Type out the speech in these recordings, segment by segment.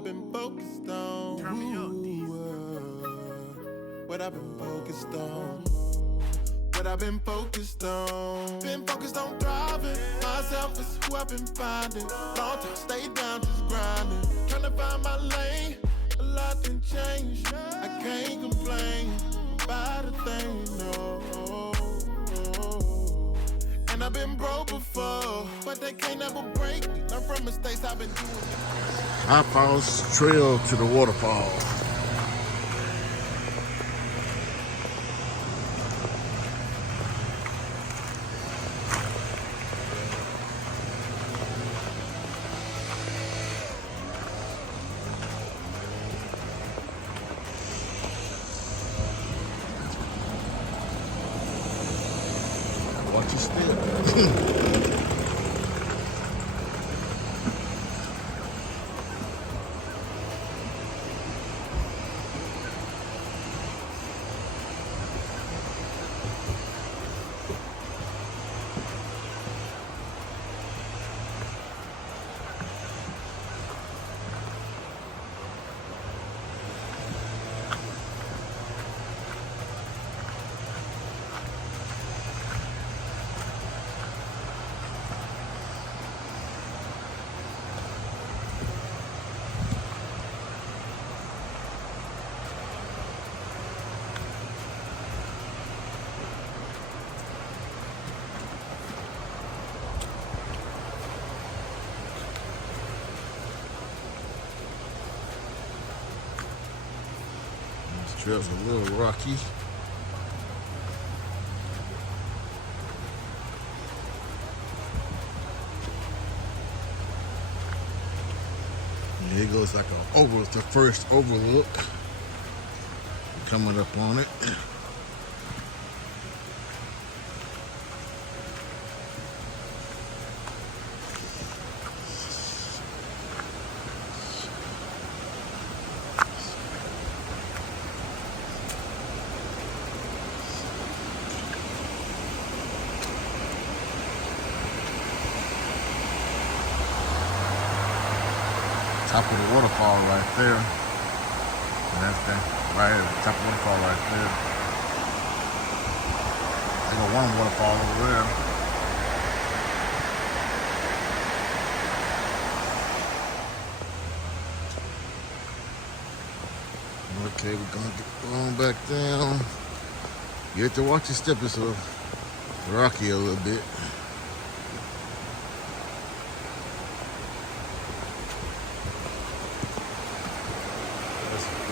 I've been focused on. Turn me up, what I've been focused on. What I've been focused on. Been focused on thriving. Myself is who I've been finding. Long time, stay down, just grinding. Trying to find my lane. A lot done changed. I can't complain about a thing, no. And I've been broke before, but they can't ever break me. Learn from mistakes I've been doing. High Falls Trail to the waterfall. Watch your step. This trail's a little rocky. Here goes like the first overlook coming up on it. Top of the waterfall right there. And that's the right here, the top of the waterfall right there. There's one waterfall over there. Okay, we're gonna get going back down. You have to watch your step, it's rocky a little bit.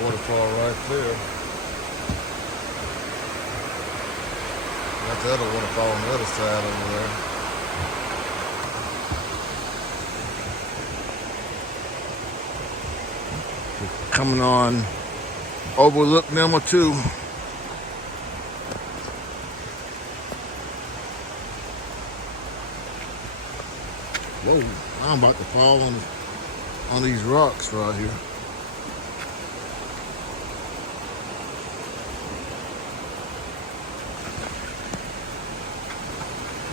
Waterfall right there. Got the other waterfall on the other side over there. We're coming on overlook number 2. Whoa, I'm about to fall on these rocks right here.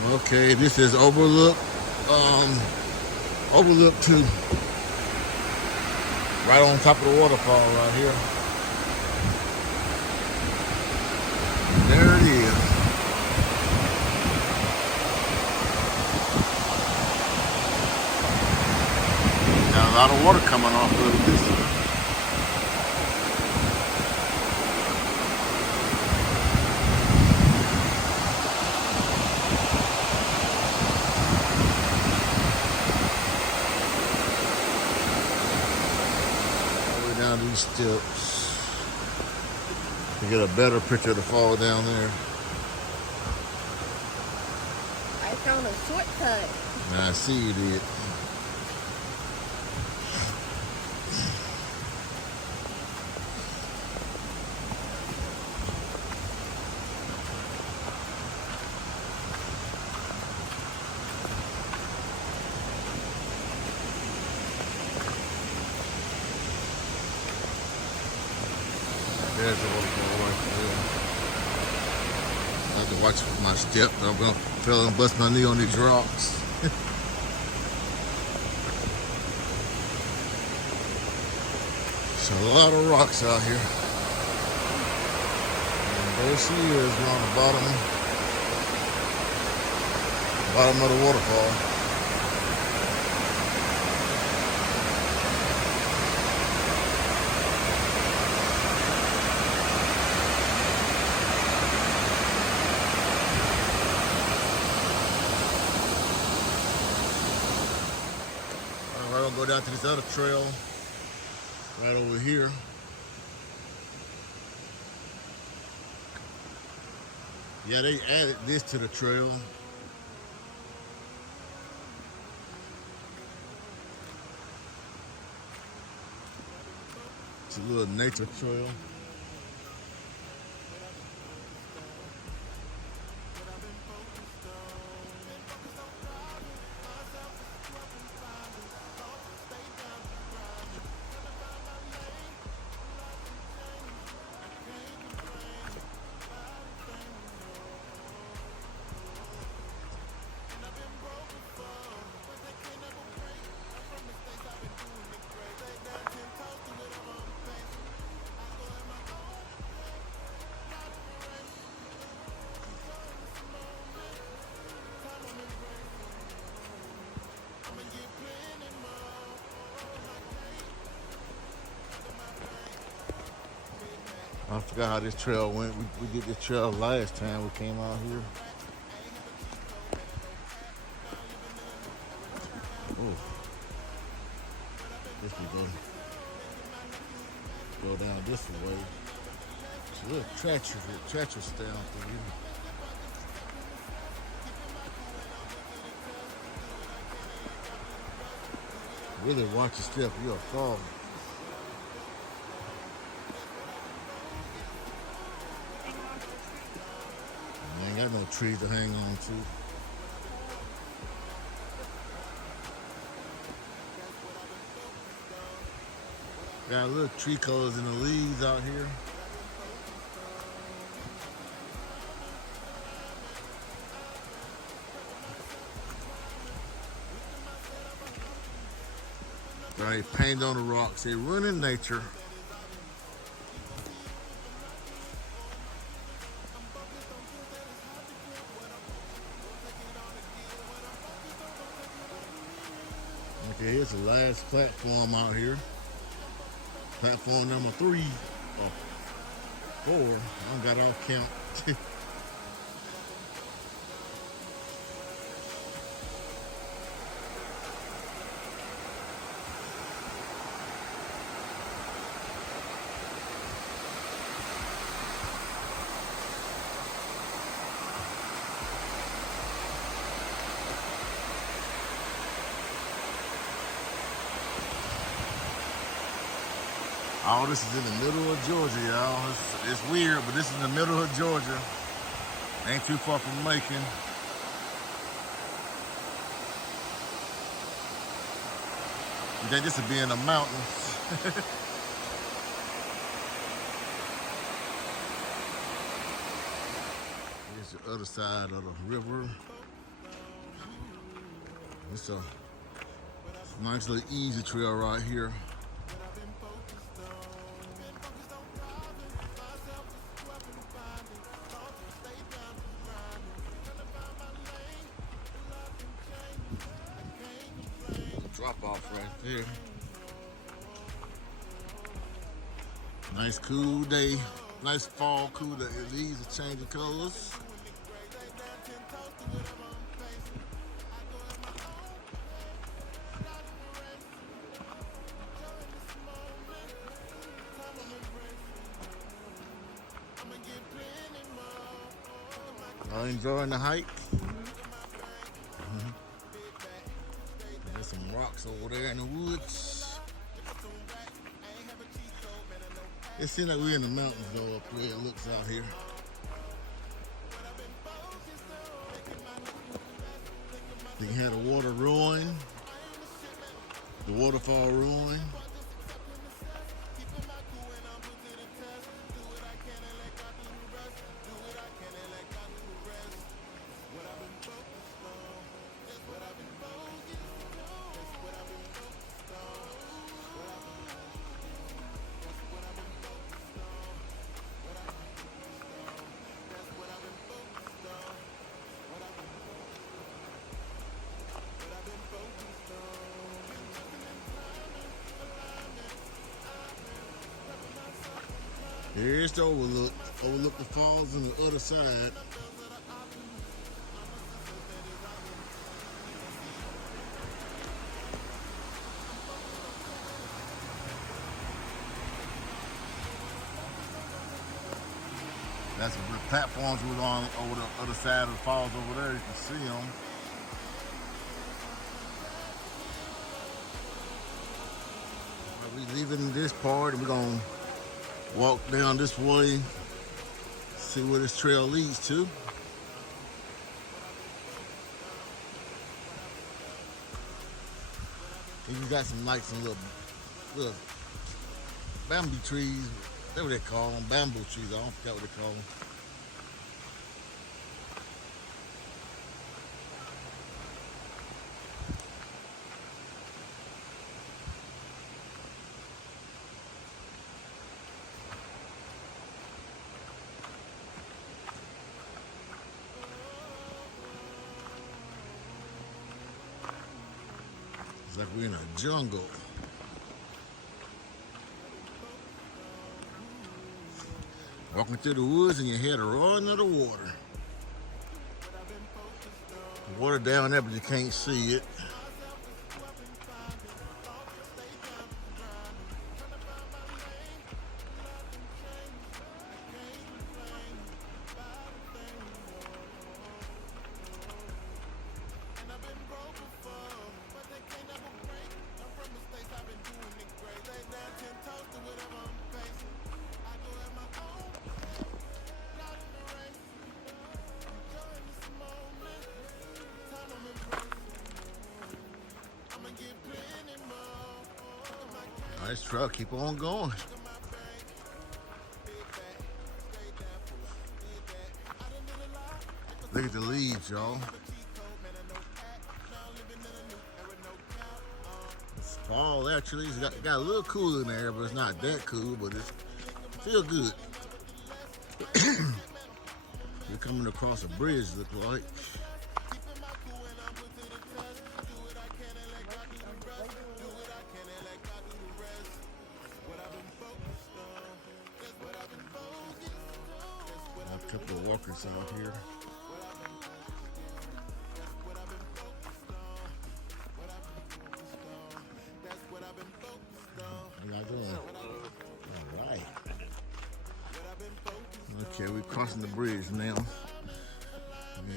Okay, this is overlook 2. Right on top of the waterfall right here. There it is. Got a lot of water coming off of this. Down these steps to get a better picture of the fall down there. I found a shortcut. I see you did. There's a waterfall right there. I have to watch my step. I'm gonna fell and bust my knee on these rocks. A lot of rocks out here. And there she is on the bottom of the waterfall. We're gonna go down to this other trail right over here. Yeah, they added this to the trail. It's a little nature trail. I forgot how this trail went. We did this trail last time we came out here. Oh, this we go down this way. It's a little treacherous down through here. Really watch your step, you'll fall. I ain't got no trees to hang on to. Got little tree colors in the leaves out here. Right, paint on the rocks. They run in nature. Okay, here's the last platform out here. Platform number 3 or 4. I don't got all count. All this is in the middle of Georgia, y'all. It's weird, but this is in the middle of Georgia. Ain't too far from Macon. You think this would be in the mountains? Here's the other side of the river. It's a nice little easy trail right here. Drop off right there. Nice cool day. Nice fall cool day. The leaves are changing colors. Y'all enjoying the hike? There's some rocks over there in the woods. It seems like we're in the mountains though, up where it looks out here. You can hear the water roaring, the waterfall roaring. Here's the overlook. Overlook the falls on the other side. That's the platforms we're on over the other side of the falls over there. You can see them. We're leaving this part and we're gonna walk down this way, see where this trail leads to. And you got some some little bamboo trees. That's what they call them, bamboo trees. I don't forget what they call them. It's like we're in a jungle. Walking through the woods and your head right under the water. The water down there, but you can't see it. Nice truck, keep on going. Look at the leaves, y'all. It's fall, actually. It's got a little cool in there, but it's not that cool, but it's feel good. We're coming across a bridge, look like. A couple of walkers out here. How y'all doing? All right. Okay, we're crossing the bridge now.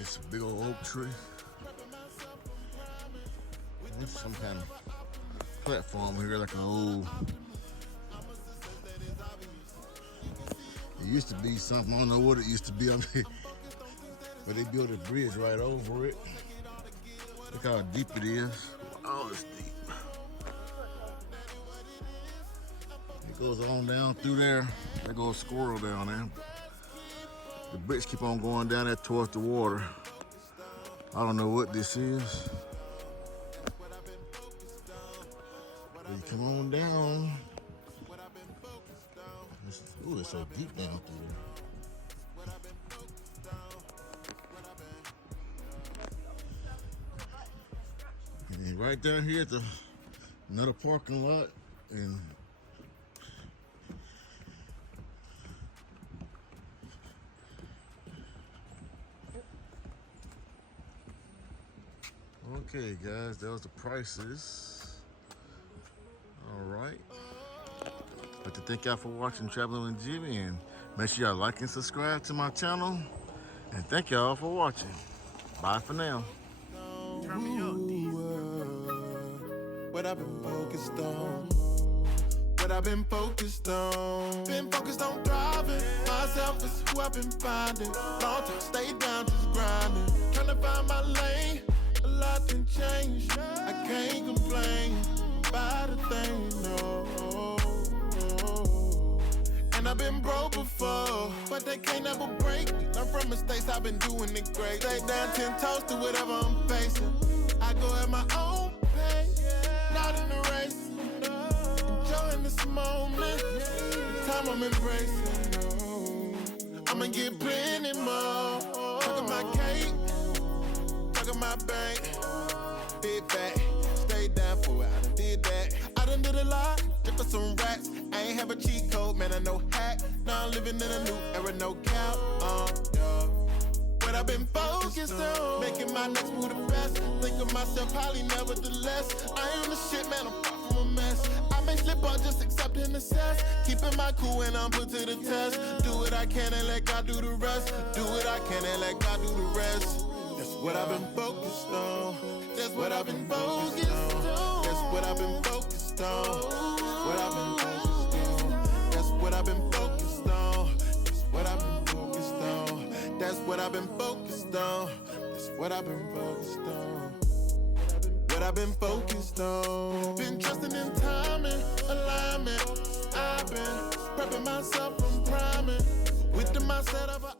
It's a big old oak tree. There's some kind of platform here, like an old. It used to be something, I don't know what it used to be. I mean, but they built a bridge right over it. Look how deep it is. Oh, it's deep. It goes on down through there. There goes a squirrel down there. The bridge keep on going down there towards the water. I don't know what this is. But you come on down. Ooh, it's so deep down through there. And then right down here at another parking lot, and okay, guys, that was the prices. All right. But to thank y'all for watching Traveling with Jimmy, and make sure y'all like and subscribe to my channel. And thank y'all for watching. Bye for now. What I've been focused on. What I've been focused on. Been focused on thriving. Myself is who I've been finding. Long time, stay down, just grinding. Trying to find my lane. A lot can change. I can't complain about a thing, no. And I've been broke before, but they can't ever break me. Learn from mistakes, I've been doing it great. Stay down 10 toes to whatever I'm facing. I go at my own pace, not in the race. Enjoying this moment, the time I'm embracing. Oh, I'ma get plenty more. Talking my cake, talking my bank. Big back, stay down for it. I done did that. I done did a lot, just for some racks. I ain't have a cheat code, man, I know hack. Now I'm living in a new era, no cap. Yeah. But I've been focused on making my next move the best. Think of myself highly, nevertheless. I am the shit, man, I'm far from a mess. I may slip up, just accepting the cess. Keeping my cool when I'm put to the test. Do what I can and let God do the rest. Do what I can and let God do the rest. That's what I've been focused on. That's what I've been focused on. That's what I've been focused on. What I've been focused on. That's what I've been focused on. That's what I've been focused on. That's what I've been focused on. That's what I've been focused on. What I've been focused on. Been trusting in timing, alignment. I've been prepping myself from priming with the mindset of a